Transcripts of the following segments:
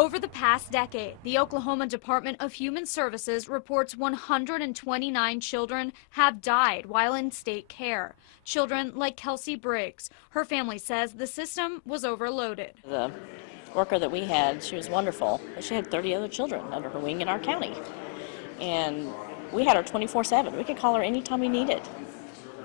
Over the past decade, the Oklahoma Department of Human Services reports 129 children have died while in state care. Children like Kelsey Briggs. Her family says the system was overloaded. The worker that we had, she was wonderful, but she had 30 other children under her wing in our county. And we had her 24/7. We could call her anytime we needed.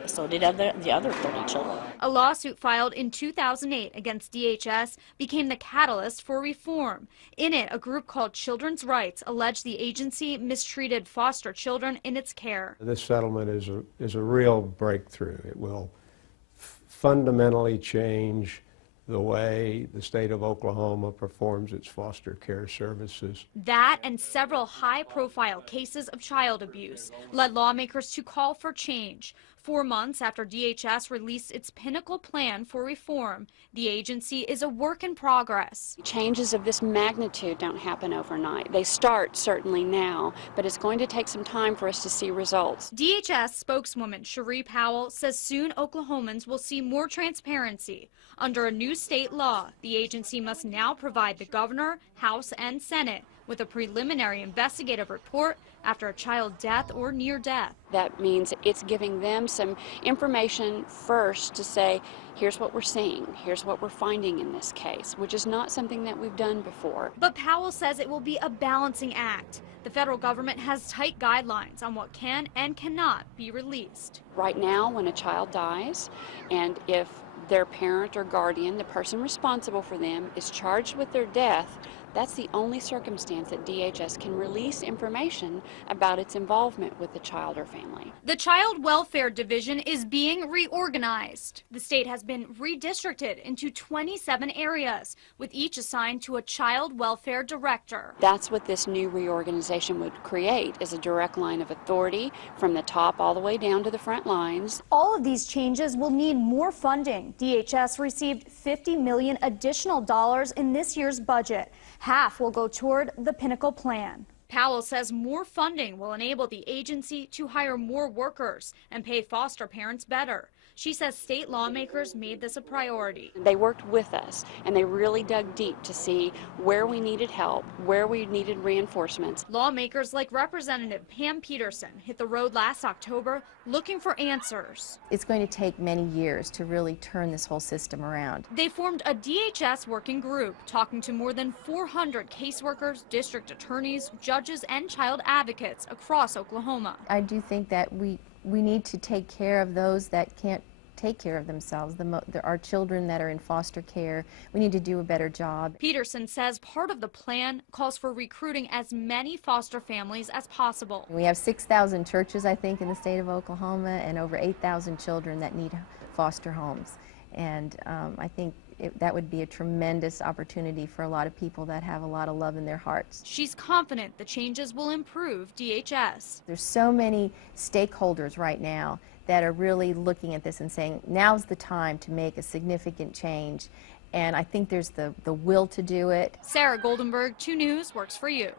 So did the other 30 children. A lawsuit filed in 2008 against DHS became the catalyst for reform. In it, a group called Children's Rights alleged the agency mistreated foster children in its care. This settlement is a real breakthrough. It will fundamentally change the way the state of Oklahoma performs its foster care services. That and several high-profile cases of child abuse led lawmakers to call for change. 4 months after DHS released its pinnacle plan for reform, the agency is a work in progress. Changes of this magnitude don't happen overnight. They start certainly now, but it's going to take some time for us to see results. DHS spokeswoman Cherie Powell says soon Oklahomans will see more transparency. Under a new state law, the agency must now provide the governor, House, and Senate with a preliminary investigative report after a child death or near death. That means it's giving them some information first to say, here's what we're seeing, here's what we're finding in this case, which is not something that we've done before. But Powell says it will be a balancing act. The federal government has tight guidelines on what can and cannot be released. Right now, when a child dies, and if their parent or guardian, the person responsible for them, is charged with their death, that's the only circumstance that DHS can release information about its involvement with the child or family. The Child Welfare Division is being reorganized. The state has been redistricted into 27 areas, with each assigned to a child welfare director. That's what this new reorganization would create, is a direct line of authority from the top all the way down to the front lines. All of these changes will need more funding. DHS received $50 million additional dollars in this year's budget. Half will go toward the Pinnacle Plan. Powell says more funding will enable the agency to hire more workers and pay foster parents better. She says state lawmakers made this a priority. They worked with us, and they really dug deep to see where we needed help, where we needed reinforcements. Lawmakers like Representative Pam Peterson hit the road last October looking for answers. It's going to take many years to really turn this whole system around. They formed a DHS working group talking to more than 400 caseworkers, district attorneys, judges, and child advocates across Oklahoma. I do think that we need to take care of those that can't take care of themselves. There are children that are in foster care. We need to do a better job. Peterson says part of the plan calls for recruiting as many foster families as possible. We have 6,000 churches, I think, in the state of Oklahoma, and over 8,000 children that need foster homes. And I think that would be a tremendous opportunity for a lot of people that have a lot of love in their hearts. She's confident the changes will improve DHS. There's so many stakeholders right now that are really looking at this and saying, now's the time to make a significant change. And I think there's the will to do it. Sarah Goldenberg, 2 News, works for you.